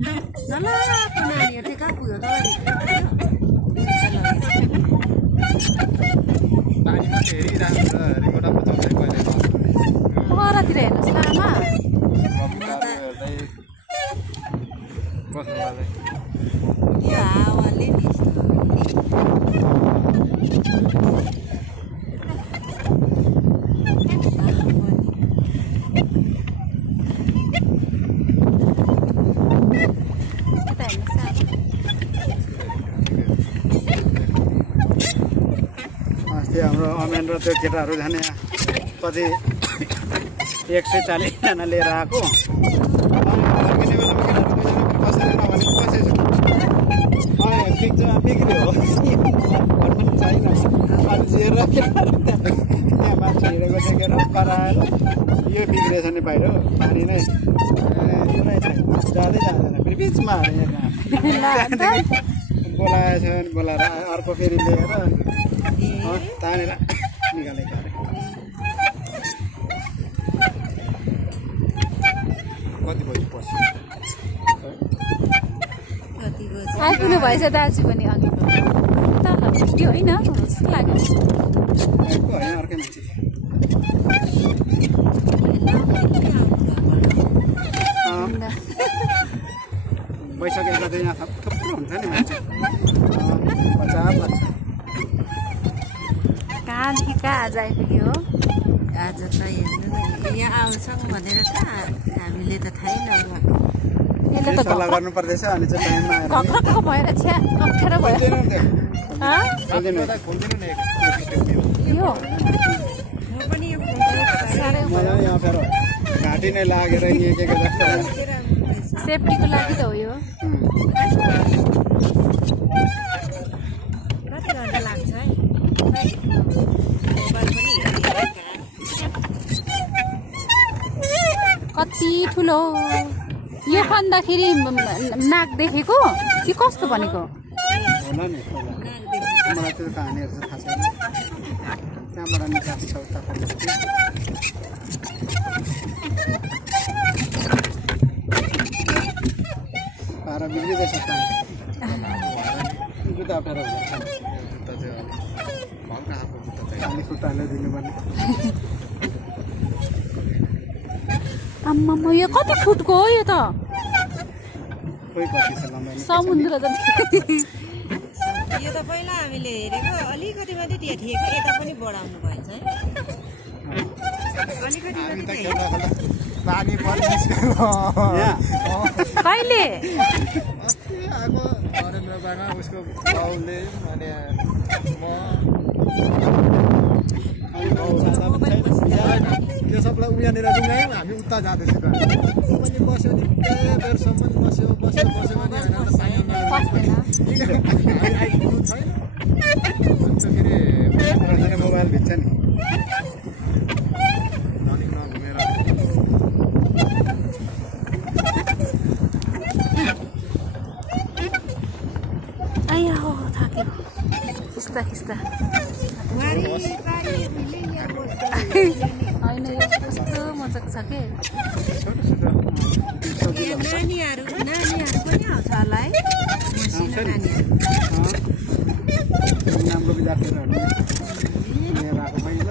नानीहरु कहाँ पुग्यो त पानीमा हेरिरहेको छ रिपोर्ट बचाउँदै पहिले परतिर हेर्नुस् न आमा बस्नु पर्दै यो हावाले नि हाम्रो अमेन र त्यो केटाहरू जाने कति 140 जना लिएर आएको फर्किने बेलामा केटाहरू दुईजना पनि बसेर नभने बसेछु बिग्रियो हो पनि छैन अनि लिएर केटाहरू त्यहाँ मान्छे हिँडेको देखेर कराएर यो बिग्रेछ नि बाहिर पानी नै जाँदै जाँदैन फेरि बिचमा बोलाएछ भने बोलाएर अर्को फेरि लिएर तानेर निकालेको अरे कति बजी पर्छ आइपुग्नु भएछ दाजु पनि अघि तल त्यो होइन जस्तो लाग्यो होइन अर्कै मान्छे भइसकेको चाहिँ यहाँ थुप्रो हुन्छ नि मान्छे 50 लाग्छ कहाँदेखि कहाँ आज आइपुग्यो हो आज त हेर्नु यहाँ आउँछौँ भनेर त हामीले त थाहै नगएको यसले त सल्लाह गर्नु पर्दैछ अनि चाहिँ टाइममा आएर घक्रक्क भएर छ्या अप्ठ्यारो भयो यो म पनि यो साह्रै मलाई यहाँ फेरि घाँटी नै लागेर यहीँको जस्तो सेफ्टीको लागि त हो यो कति घन्टा लाग्छ है कति ठुलो यो खन्दाखेरि नाक देखेको कि कस्तो भनेको होला नि मलाई त्यो कहानीहरू चाहिँ थाहा छैन त्यहाँबाट निकाल्छ उता पारा बिग्रिँदैछ जुत्ता अप्ठ्यारो हुन्छ जुत्ता चाहिँ हल्का खालको जुत्ता चाहिँ खाली खुट्टाले दिनुपर्ने आम्मामा यो कति फुटको हो यो त कोही कति छ लम्बाइ समुद्र त यो त पहिला हामीले हेरेको अलिकति मात्रै त्यहाँ थिएको यता पनि बढाउनु भएछ है अलिकति मात्रै पानी परिसक्यो कहिले अस्ति आएको नरेन्द्रबामा उसको बाउले अनि त्यो सबलाई उयानिर डुङ्गायौँ हामी उता जाँदैछु पनि बस्यो नि बेरसम्म बस्यो भने आइपुग्नु छैन अन्त फेरि मोबाइल भित्र नि घुमेर आया हो थाक्यो खिस्ता खिस्ता होइन यो कस्तो मजाको छ के नानीहरू पनि आउँछ होला है मसिनो नानीहरू राम्रो विद्यार्थीहरू लिएर आएको पाइन्छ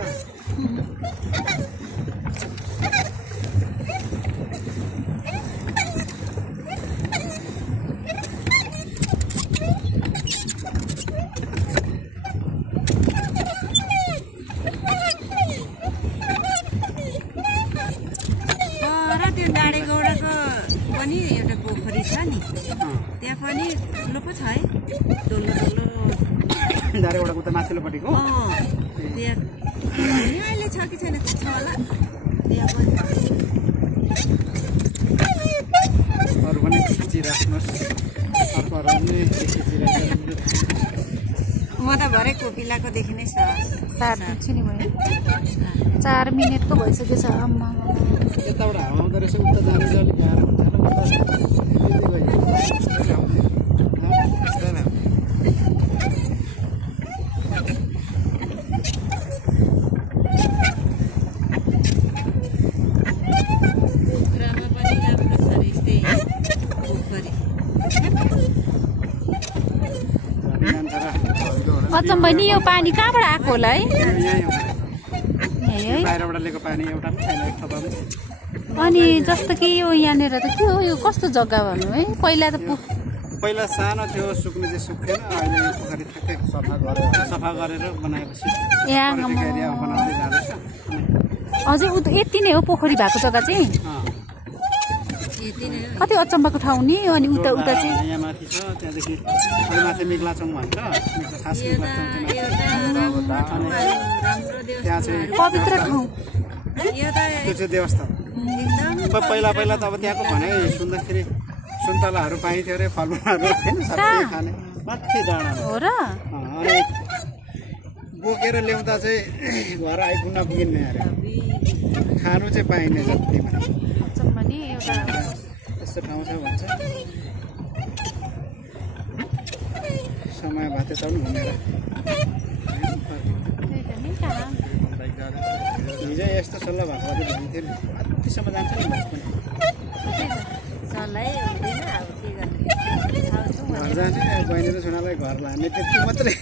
पनि एउटा पोखरी छ नि त्यहाँ पनि ठुलो पो छ है डल्लो डल्लो दारेबाट उता माथिल्लोपट्टिको त्यहाँ अहिले छ कि छैन छ होला त्यहाँ पनि अरू पनि खिचिराख्नुहोस् अर्कोहरू पनि खिचिराख्नु म त भरे कोपिलाको देखि नै साथ दिन्छु नि मैले 4 मिनेटको भइसक्यो छ अम्मा यताबाट हावा आउँदो रहेछ उता जानु चाहिँ अलिक गाह्रो हुन्छ पोखरामा पनि राम्रो छ अरे यस्तै पोखरी अचम्म नि यो पानी कहाँबाट आएको होला है? यही हो यही है। बाहिरबाट ल्याएको पानी एउटा पनि छैन एक थोपा पनि। अनि जस्तो कि यो यहाँनिर त के हो यो कस्तो जग्गा भन्नु है? पहिला त पहिला सानो थियो सुक्ने चाहिँ सुक्थेन अहिले यो पोखरी ठ्याक्कै सफा गरेर बनाएपछि यहाँ पर्यटक एरिया बनाउँदै जाँदैछ। अझै यति नै हो पोखरी भएको जग्गा चाहिँ? कति अचम्मको ठाउँ नि अनि उता चाहिँ यहाँ माथि छ त्यहाँदेखि अलि माथि मिग्लाचोङ भन्छ खास मिग्लाचोङ त्यहाँ चाहिँ पवित्र ठाउँ त्यो चाहिँ देवस्थान। पहिला पहिला त अब त्यहाँको भने सुन्दाखेरि सुन्तलाहरू पाइन्थ्यो अरे फलफुलहरू होइन सबै खाने माथि डाँडामा हो र? अनि बोकेर ल्याउँदा चाहिँ घर आइपुग्न पुगिन्ने अरे खानु चाहिँ पाइने जतिमा अचम्म नि एउटा यस्तो ठाउँ छ भन्छ। समय भए त पनि घुमेर हिजो यस्तो सल्लाह भएको अझै भनिन्थ्यो नि कतिसम्म जान्छ नि भाइ पनि घर जाने बहिनी र छोरालाई घर लाने त्यति मात्रै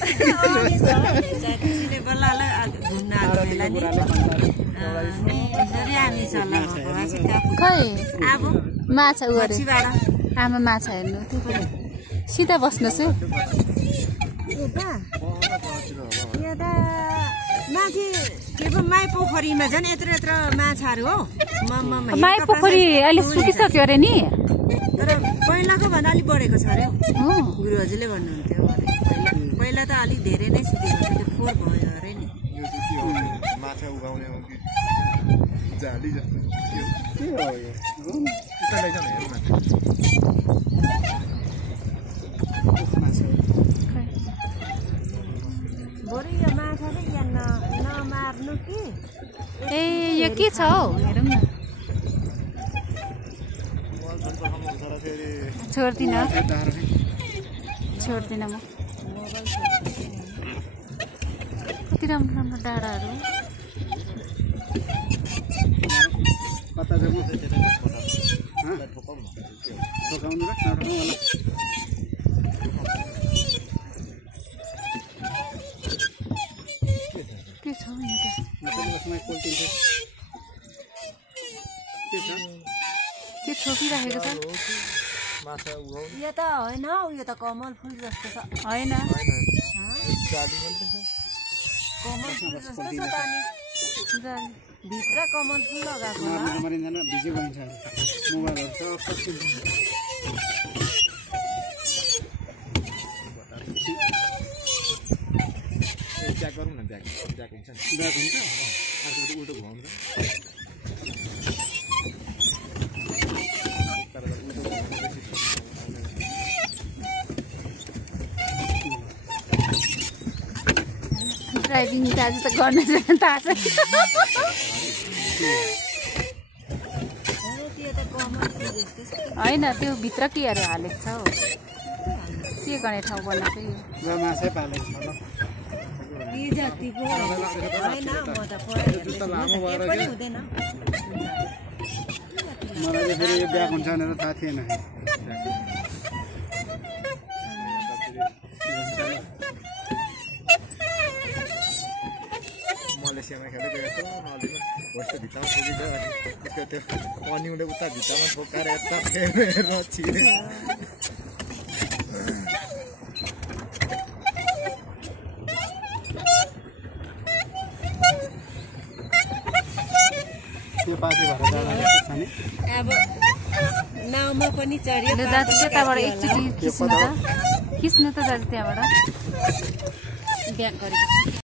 खै माछा उ अरे आमा माछा हेर्नु सिधा बस्नुहोस् है। माथि के पो माई पोखरीमा झन् यत्रो यत्रो माछाहरू हो। माई पोखरी अहिले सुकिसक्यो अरे नि तर पहिलाको भन्दा अलिक बढेको छ अरे हौ गुरुहजुरले भन्नुहुन्थ्यो। पहिला त अलिक धेरै नै सुकेको थियो फोहोर भयो अरे नि। माछा उगाउने हो कि जाली जस्तो के हो यो उता लैजाउँ हेरौँ न। बरु यो माछा चाहिँ यहाँ नमार्नु कि। ए यो के छ हौ हेरौँ न। छोड्दिन छोड्दिन म। कति राम्रो राम्रो डाँडाहरू कता जाउँ ठोकाउनु र के छ के छोपिराखेको छ? यो त होइन हौ यो त कमल फुल जस्तो छ। होइन कमल फुल जस्तो छ त अनि भित्र कमल फुल लगाएको मरिँदैन बिजी बनिन्छ मोबाइलहरू ब्याक गरौँ न ब्याक हुन्छ ब्याग हुन्छ अर्को उल्टो घुमाउँछ ड्राइभिङ दाजु त गर्न थाहा छ। होइन त्यो भित्र केहरू हालेको छ हौ के गर्ने ठाउँ बनाएको यो माछै पालेको छ ल जातिको होइन म त पनि हुँदैन। मलाई फेरि यो ब्याग हुन्छ भनेर थाहा थिएन। मलेसियामा खेलेको होस्टो भित्तामा पुगिन्छ अनि त्यो पनिउँले उता भित्तामा ठोकाएर यता रचिने अब नाउँमा पनि चढ्यो दाजु त्यताबाट एकचोटि खिच्नु त दाजु त्यहाँबाट ब्याक गरेको